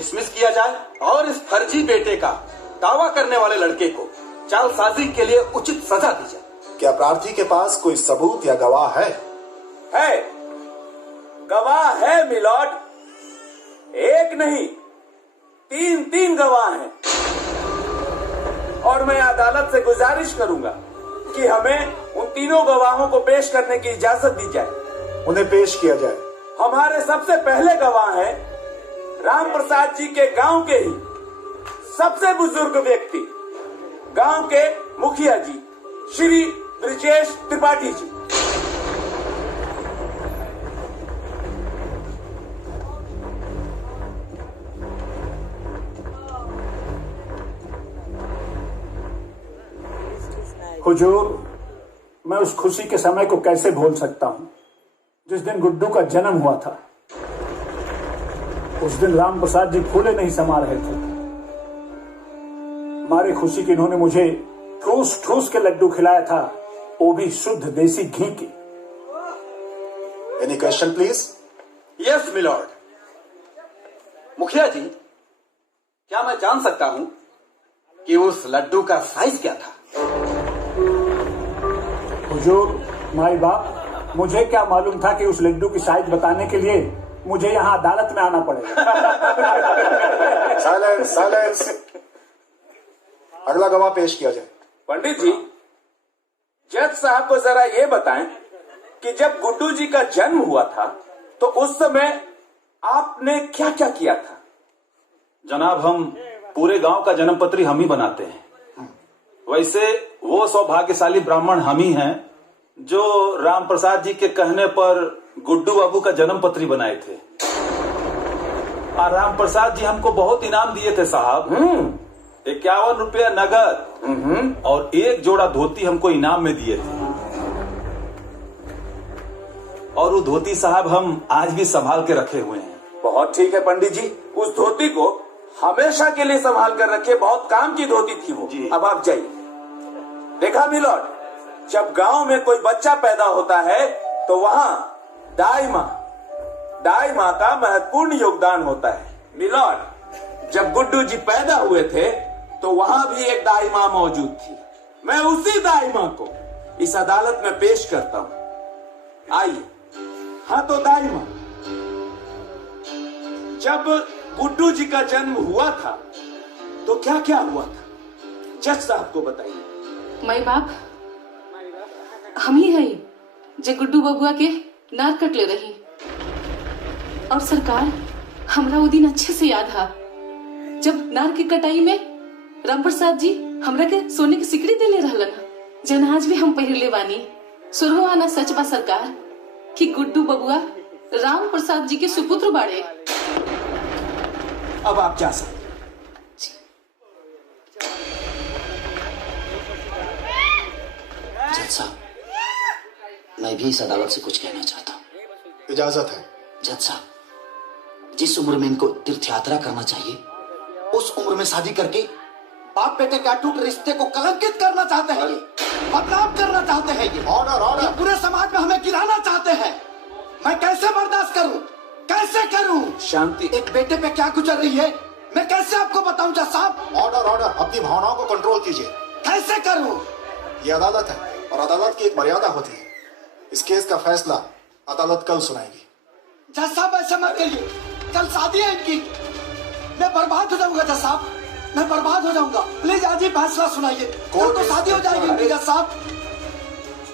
डिसमिस किया जाए और इस फर्जी बेटे का दावा करने वाले लड़के को जालसाजी के लिए उचित सजा दी जाए। क्या प्रार्थी के पास कोई सबूत या गवाह है? गवाह है मिलॉर्ड, एक नहीं 3 गवाह हैं। और मैं अदालत से गुजारिश करूंगा कि हमें उन तीनों गवाहों को पेश करने की इजाजत दी जाए। उन्हें पेश किया जाए। हमारे सबसे पहले गवाह हैं राम प्रसाद जी के गांव के ही सबसे बुजुर्ग व्यक्ति, गांव के मुखिया जी श्री ब्रिजेश त्रिपाठी जी। हुजूर, मैं उस खुशी के समय को कैसे भूल सकता हूं जिस दिन गुड्डू का जन्म हुआ था। उस दिन राम प्रसाद जी फूले नहीं समा रहे थे। हमारी खुशी की इन्होंने मुझे ठूस ठूस के लड्डू खिलाया था, वो भी शुद्ध देसी घी के। Any question please? Yes milord. मुखिया जी, क्या मैं जान सकता हूं कि उस लड्डू का साइज क्या था? हुजूर, माई बाप, मुझे क्या मालूम था कि उस लड्डू की साइज बताने के लिए मुझे यहाँ अदालत में आना पड़ेगा। Silence, silence. अगला गवाह पेश किया जाए। पंडित जी, जज साहब को जरा ये बताएं कि जब गुड्डू जी का जन्म हुआ था तो उस समय आपने क्या क्या किया था? जनाब, हम पूरे गांव का जन्म पत्री हम ही बनाते हैं। वैसे वो सौभाग्यशाली ब्राह्मण हम ही हैं जो राम प्रसाद जी के कहने पर गुड्डू बाबू का जन्म पत्री बनाए थे। और राम प्रसाद जी हमको बहुत इनाम दिए थे साहब। 51 रुपया नगद और 1 जोड़ा धोती हमको इनाम में दिए थे। और वो धोती साहब हम आज भी संभाल के रखे हुए हैं। बहुत ठीक है पंडित जी, उस धोती को हमेशा के लिए संभाल कर रखे, बहुत काम की धोती थी वो जी। अब आप जाइए। देखा मिलॉर्ड, जब गांव में कोई बच्चा पैदा होता है तो वहां दाई माँ का महत्वपूर्ण योगदान होता है। मिलॉर्ड, जब गुड्डू जी पैदा हुए थे तो वहां भी एक दाई माँ मौजूद थी। मैं उसी दाई माँ को इस अदालत में पेश करता हूं। आइए। हाँ तो दाई माँ, जब गुड्डू जी का जन्म हुआ था तो क्या क्या हुआ था, जज साहब को बताइए। माई बाप, हम ही है जे गुड्डू बबुआ के नाक कटले रही। और सरकार, हमरा वो दिन अच्छे से याद है जब नार की कटाई में राम प्रसाद जी हमरा के सोने की सिकड़ी देले रहलन, जन आज भी हम पहिरले बानी। सुरहुआना सच बा सरकार कि गुड्डू बबुआ राम प्रसाद जी के सुपुत्र बाड़े। अब आप जा सकते। जज साहब, मैं भी इस अदालत से कुछ कहना चाहता हूँ। इजाजत है। जज साहब, जिस उम्र में इनको तीर्थ यात्रा करना चाहिए उस उम्र में शादी करके बाप बेटे के अटूट रिश्ते को कलंकित करना चाहते हैं, ये बदनाम करना चाहते हैं, ये ऑर्डर ऑर्डर पूरे समाज में हमें गिराना चाहते हैं। मैं कैसे बर्दाश्त करूं, कैसे करूं? शांति। एक बेटे पे क्या गुजर रही है मैं कैसे आपको बताऊं जज साहब? ऑर्डर ऑर्डर, अपनी भावनाओं को कंट्रोल कीजिए। कैसे करूं? ये अदालत है और अदालत की एक मर्यादा होती है। इस केस का फैसला अदालत कल सुनाएगी। जज साहब, ऐसा मत करिए, कल शादी है इनकी, मैं बर्बाद हो जाऊंगा जज साहब, मैं बर्बाद हो जाऊंगा। प्लीज आज ही फैसला सुनाइए, कल तो शादी हो जाएगी इनकी जज साहब।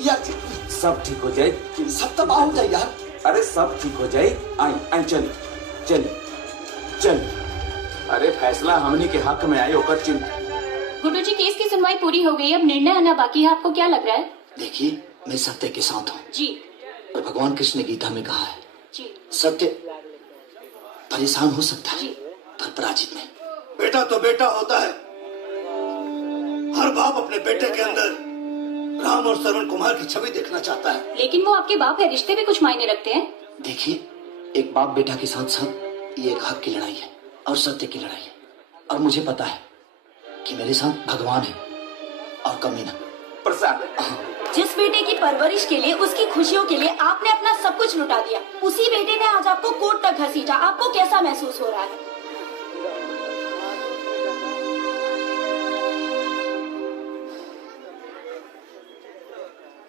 यार सब ठीक हो जाए, सब तबाह हो जाए यार। अरे सब ठीक हो जाए। आई चल चल चल। अरे फैसला हमनी के हक में आए होकर चिंता। गुड्डू जी, केस की सुनवाई पूरी हो गई, अब निर्णय आना बाकी है। आपको क्या लग रहा है? देखिए, मैं सत्य के साथ हूँ जी। और भगवान कृष्ण ने गीता में कहा है जी, सत्य परेशान हो सकता है पर पराजित नहीं। बेटा तो बेटा होता है। हर बाप अपने बेटे के अंदर राम और श्रवण कुमार की छवि देखना चाहता है। लेकिन वो आपके बाप है, रिश्ते भी कुछ मायने रखते हैं। देखिए, एक बाप बेटा के साथ साथ ये एक हक की लड़ाई है और सत्य की लड़ाई है। और मुझे पता है कि मेरे साथ भगवान है और कमीना प्रसाद। जिस बेटे की परवरिश के लिए, उसकी खुशियों के लिए आपने अपना सब कुछ लुटा दिया, उसी बेटे ने आज आपको कोर्ट तक घसीटा। आपको कैसा महसूस हो रहा है?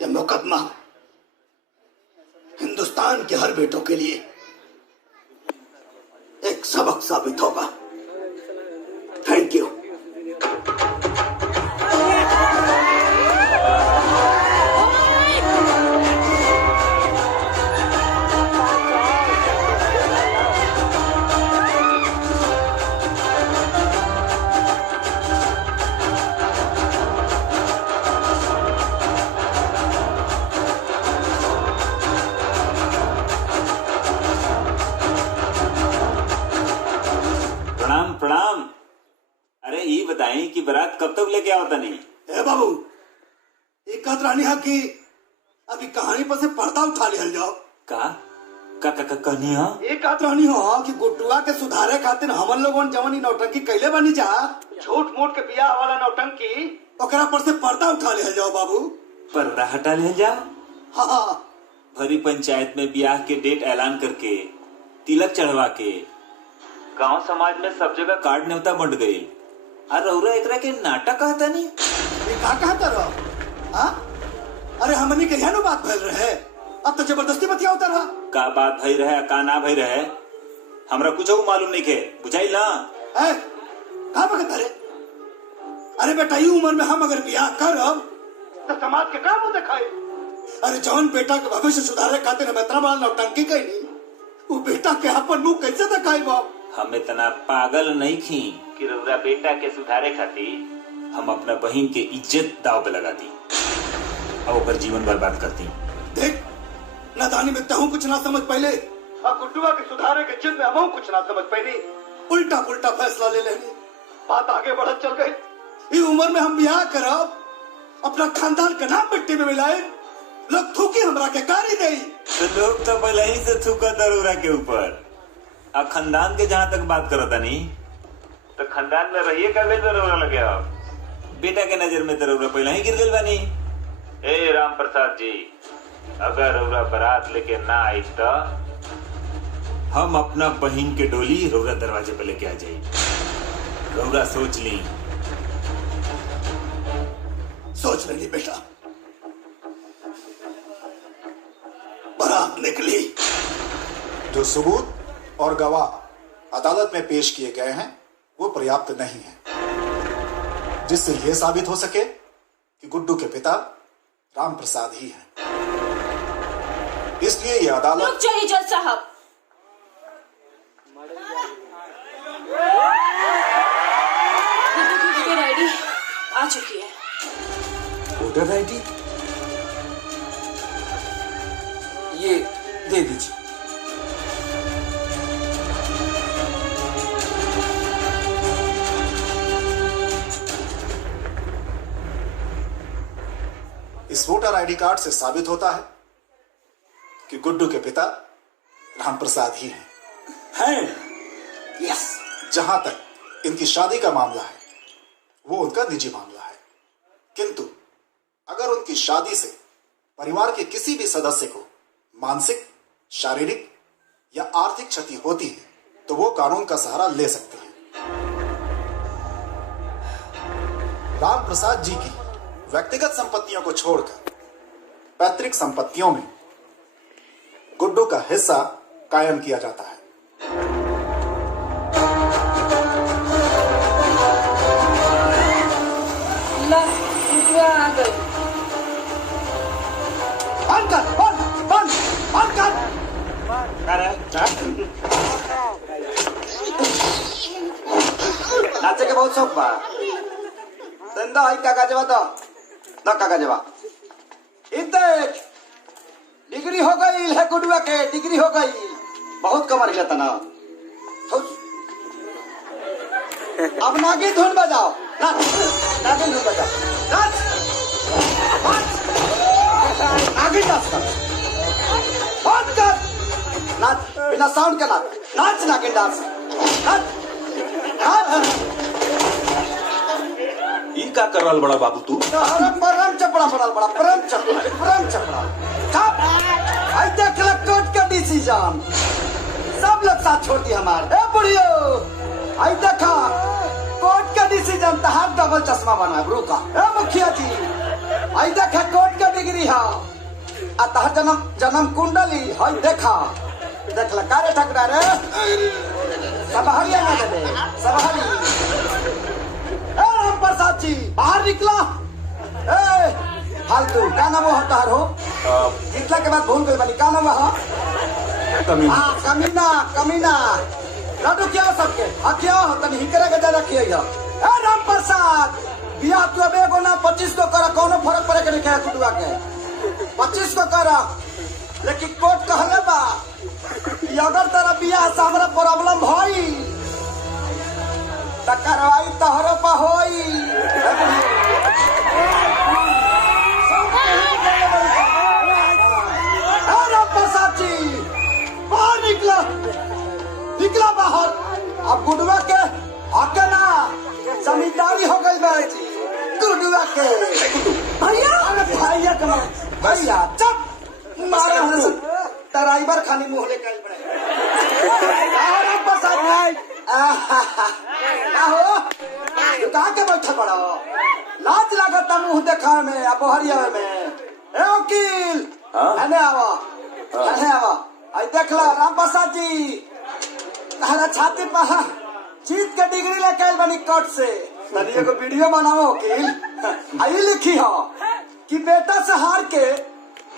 ये मुकदमा हिंदुस्तान के हर बेटों के लिए एक सबक साबित होगा। Thank you. प्रणाम। अरे ये बताएं कि बारात कब तक लेके आओ तनी? ए बाबू, एक रानी है कि अभी कहानी पर से पर्दा उठा लिया जाओ। कहानी है? एक रानी हो कि गुड्डुआ के सुधारे खातिर हमन लोगन जवानी नौटंकी कैले बनी जा, झूठ मूठ के बियाह वाला नौटंकी, ओकरा पर से पर्दा उठा लिया जाओ बाबू। पर्दा हटा ले जाओ? हाँ। भरी पंचायत में ब्याह के डेट ऐलान करके, तिलक चढ़वा के, गांव समाज में सब जगह कार्ड न्योता बंट गई। और रउरा एकरा के नाटक कहता नहीं? ये का कहता रहो? हाँ? अरे हमनी के यहाँ बात भइल रहे, अब तो जबरदस्ती बतिया उतर रहा। का बात भई रहे, का ना भई रहे, हमरा कुछ मालूम नहीं के, बुझाई ना? का बकता रे? अरे बेटा, ये उम्र में हम अगर ब्याह करब तो समाज के काम दिखाई। अरे जौन बेटा के भविष्य सुधारे खातिर हम इतना बड़ा नौटंकी कईनी, वो बेटा के अपन मुंह कैसे दिखाई बाप? हम इतना पागल नहीं थी कि रउरा बेटा के सुधारे खातिर हम अपना बहन के इज्जत दाव पे लगा दी और ऊपर जीवन बर्बाद करती। देख, नादानी में तहु कुछ ना समझ पहले, और गुड्डुआ के सुधारे के जिद में हम कुछ ना समझ पहले, उल्टा पुल्टा फैसला ले लेनी, बात आगे बढ़त चल गई। इस उम्र में हम ब्याह करब, अपना खानदान का नाम मिट्टी में मिलाए, लोग थूकी हमरा के कारी दे। तो लोग तो पहले ही से थूका दरोरा के ऊपर। अब खानदान के जहाँ तक बात करता नहीं, तो खानदान में रहिए का दरोरा लगे आप। बेटा के नजर में दरोरा पहले ही गिर गई बानी। ए राम प्रसाद जी, अगर रउरा बारात लेके ना आई तो हम अपना बहन के डोली रउरा दरवाजे पे लेके आ जाये। रउरा सोच ली। सोच लेनी बेटा। बारात निकली। जो सबूत और गवाह अदालत में पेश किए गए हैं वो पर्याप्त नहीं है, जिससे यह साबित हो सके कि गुड्डू के पिता राम प्रसाद ही हैं। इसलिए यह अदालत। रुक जाइए जज साहब। गुड्डू की वोटर आईडी आ चुकी है। वोटर आईडी ये दे दीजिए। इस वोटर आईडी कार्ड से साबित होता है कि गुड्डू के पिता राम प्रसाद ही हैं। यस। जहां तक इनकी शादी का मामला है वो उनका निजी मामला है, किंतु अगर उनकी शादी से परिवार के किसी भी सदस्य को मानसिक, शारीरिक या आर्थिक क्षति होती है तो वो कानून का सहारा ले सकते हैं। राम प्रसाद जी की व्यक्तिगत संपत्तियों को छोड़कर पैतृक संपत्तियों में गुड्डू का हिस्सा कायम किया जाता है। आ गई। बंद कर, बंद कर। नाचे के बहुत शौक बा। धंधा है काका जवा तो ना काका जवा। देख, डिग्री हो गई है गुड्डुआ के, डिग्री हो गई। बहुत कमा लेता ना। अब नागिन धुन बजाओ, नागिन धुन बजाओ, नाच, नागिन डांस कर, बंद कर, नाच बिना साउंड के नाच, नाच नागिन डांस, नाच, नाच। ई का कर रहा बड़ा बाबू तू? परम चपड़ा पड़ा बड़ा, परम चपड़ा। कब आई देख ल कोर्ट का डिसीजन, सब लोग साथ छोड़ दिए हमारे। ए बुढ़ियो, आई देखा कोर्ट का डिसीजन, तहार डबल चश्मा बना है ब्रो का। ए मुखिया जी, आई देखा कोर्ट का डिग्री है आ तहर जन्म कुंडली है देखा देख ला कारे ठकरा रे सब हरिया ना दे सब हरी ए राम प्रसाद जी बाहर निकला ए फालतू का नाम होता हो जीतला के बाद भूल गई बनी का नाम है कमीना कमीना लाडू क्या सबके हाँ क्या हो तनी हिकरे के दे रखिए ए राम प्रसाद बिया तू अब एगो ना 25 को करा कोनो फर्क पड़े के नहीं क्या कुटुआ के 25 को करा लेकिन कोर्ट कहले बा कि अगर तेरा बिया से हमरा प्रॉब्लम होई त कार्रवाई तोहरो पे होई राम प्रसाद जी बाहर निकला बाहर अब गुडुआ के आके ना जमींदारी हो गई भाई गुडुआ के भैया अरे भैया कमा भैया चुप मारे हमने ड्राइवर खानी मुंह लेके आई बड़े राम प्रसाद भाई आहो तू कहाँ के बैठा बड़ा लाज लागता मुंह देखा में अब हरिया में ए वकील हने आवा आई देख ला राम प्रसाद जी तारा छाती पर जीत के डिग्री लेके आइल बनी कोर्ट से तनी एगो वीडियो बनाओ वकील आई लिखी हो कि बेटा से हार के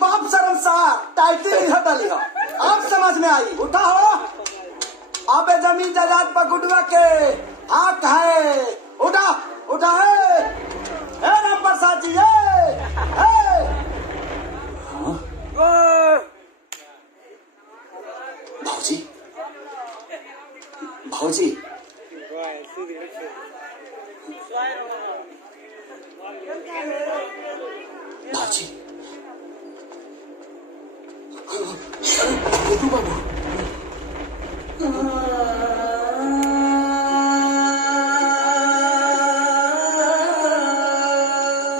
बाप शर्मसार टाइटल लिखा डाली हो आप समझ में आई उठा हो अब जमीन जायदाद पर गुडुआ के हक है उठा उठा है राम प्रसाद जी भाजी भाजी भाजी गुड्डू बाबू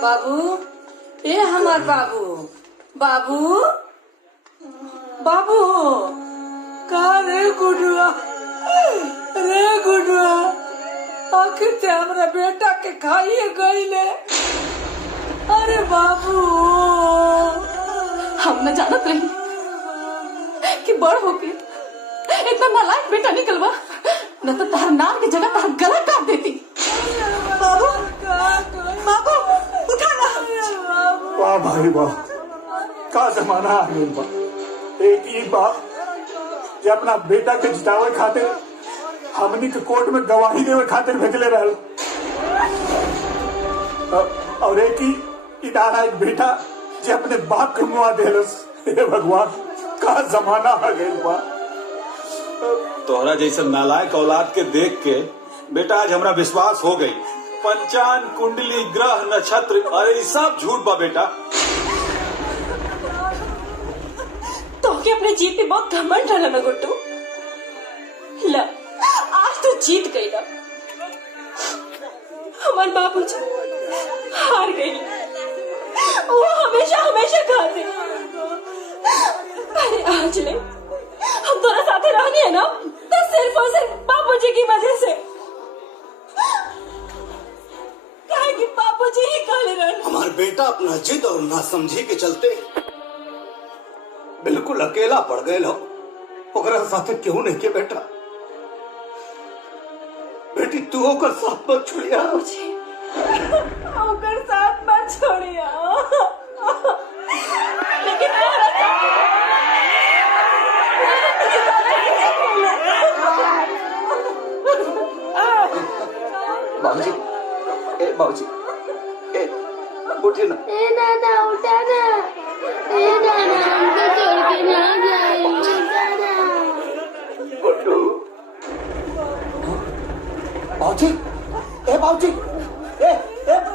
बाबू ए हमार बाबू बाबू बाबू का रे गुडुआ आखिर ते हमरा बेटा के खाइए गईले अरे बाबू हम न जानत रही कि बड़ होके इतना नालायक बेटा निकलवा न तो तहर नार की जगह तहर गला काट देती। बाबू बाबू उठा ना वाह भाई वाह का जमाना आ गया बा एक ही बाप जे अपना बेटा के जितावे खातिर हमनी के कोर्ट में गवाही देवे खातिर भेजले रहल और एक ही इदारा एक बेटा जे अपने बाप के मुआ देलस। हे भगवान का जमाना आ गया बा। तोहरा जैसे नालायक औलाद के देख के बेटा आज हमरा विश्वास हो गई पंचांग कुंडली ग्रह नक्षत्र अरे सब झूठ बा बेटा। तो के अपने जीत पे बहुत घमंड रहला ना गुड्डू ला आज तो जीत गई ना हमारे बाबूजी हार गई वो हमेशा हमेशा खाते अरे आज ले हम दोनों साथे रहनी है ना तो सिर्फ और सिर्फ बाबूजी की वजह से काहे कि बाबूजी ही काले रहे। हमारा बेटा अपना जिद और नासमझी के चलते बिल्कुल अकेला पड़ गए लो ओकरा साथे क्यों नहीं के बेटा बेटी तू ओकर साथ मत छोड़िया बाबूजी ओकर साथ मत छोड़िया लेकिन बाबूजी ए बाबूजी ए उठे ना ए दादा उठा ना ए दादा हमको छोड़ के ना जाए उठा ना गुड्डू बाबूजी ए बाबूजी ए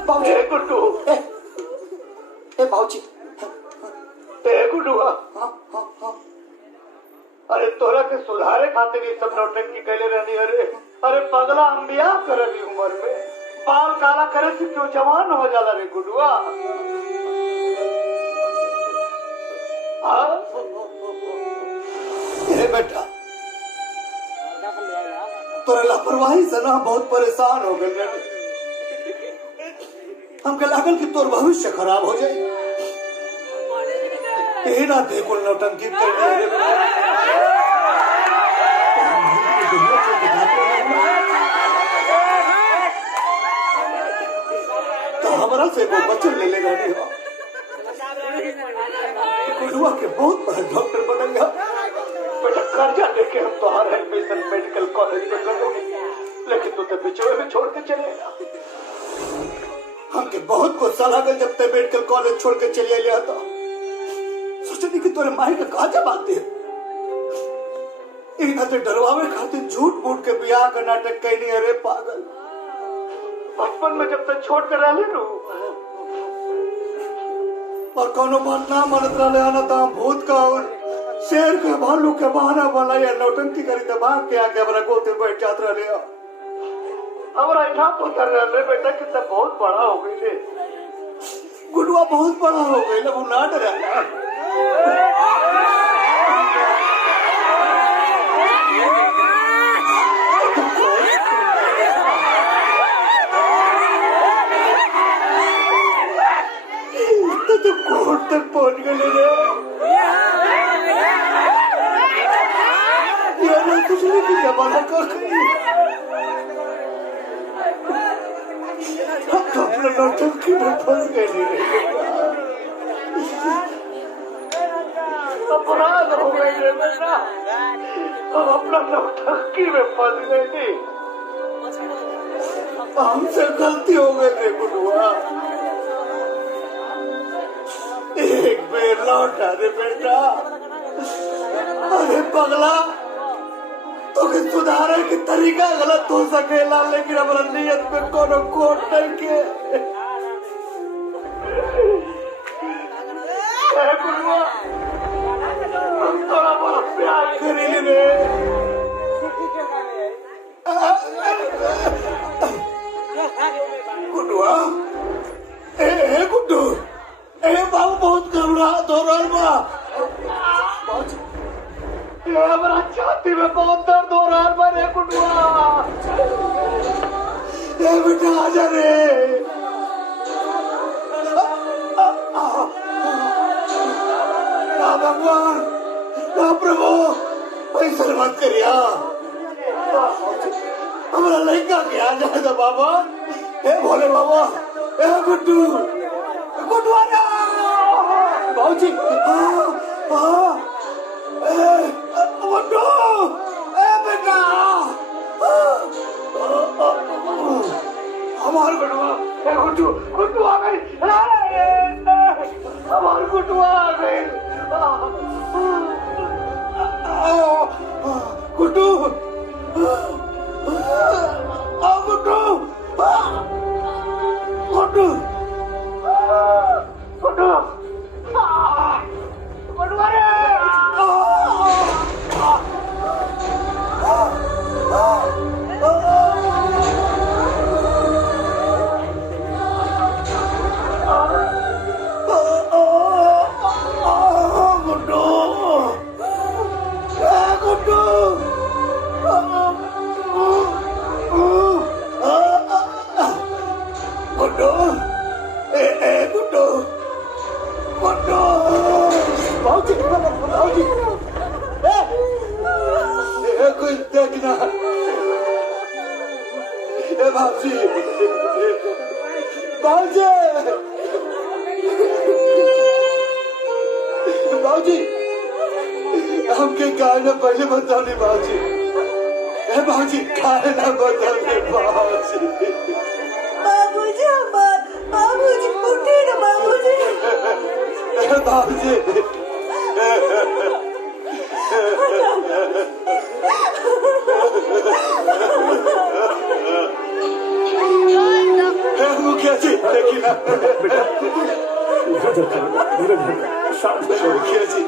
बाबूजी ए गुड्डू ए बाबूजी ए गुड्डू अरे तोरा के सुधारे खातिर ये सब नौटंकी कैले रहनी अरे पगला हम बियाह करली उम्र में बाल काला करे से क्यों जवान हो जाला रे गुडुआ बेटा तोरे लापरवाही से ना बहुत परेशान हो गए हमके लागल कि तोर भविष्य खराब हो जाए ये ना देखो नौटंकी करने रे तो हमारा से वो बच्चन ले लेगा नहीं हो गुरुआ के बहुत बड़ा डॉक्टर बनेगा बेटा कर्जा लेके हम तुम्हारा एडमिशन मेडिकल कॉलेज में कर दोगे लेकिन तू तो बिचौले में छोड़ के चलेगा हमके बहुत गुस्सा लगा जब ते मेडिकल कॉलेज छोड़ के चले लिया था सोचती कि तोरे माई का कहा जवाब दे इन खाते डरवावे खातिर झूठ मूठ के ब्याह का नाटक कहनी अरे पागल बचपन में जब तक छोड़ कर रहे रू और कोनो बात ना मानत रहे आना था भूत का और शेर के भालू के बहाना वाला या नौटंकी करी दबाग के आके हमारा गोते बैठ जात रहे हमारा इतना पुत्र रहे बेटा कितना बहुत बड़ा हो गई रे गुडुआ बहुत बड़ा हो गई ना वो ना डरा तो कोर्ट तक पहुंच गए रे यार कुछ नहीं की जमाना कर हम तो अपने नौटंकी में फंस गए रे अपराध हो गई रे बेटा हम अपना नौटंकी में फंस गए थे हमसे गलती हो गई रे गुडुआ एक बेर लौटा रे बेटा अरे पगला तो कि सुधारे की तरीका गलत हो सकेला लेकिन हमारा नियत में कोनो कोट नहीं के गुरुआ हम थोड़ा बहुत प्यार करी रे गुडुआ ए गुड्डू ए बाबू बहुत घबरा दो रहा हमारा छाती में बहुत दर्द हो रहा है मेरे गुडुआ ए बेटा आजा रे भगवान प्रभु ऐसा मत करिया हमारा लड़का के आ जाएगा बाबा ए भोले बाबा ए गुड्डू गुडुआ बाबूजी गुड्डू ए बेटा हमार गुडुआ ए गुड्डू गुड्डू आ गई हमार गुड्डू आ गई गुड्डू गुड्डू गुड्डू गुड्डू गुड्डू रे कुछ देखना बाबूजी बाबूजी बाबूजी हमके गाय ना पहले बताओ नहीं बाबूजी बाबूजी गाय ना बताओ नहीं बाबूजी बाबूजी बाबूजी उठे ना बाबूजी बाबूजी मुखिया जी देखिए ना बेटा मुखिया जी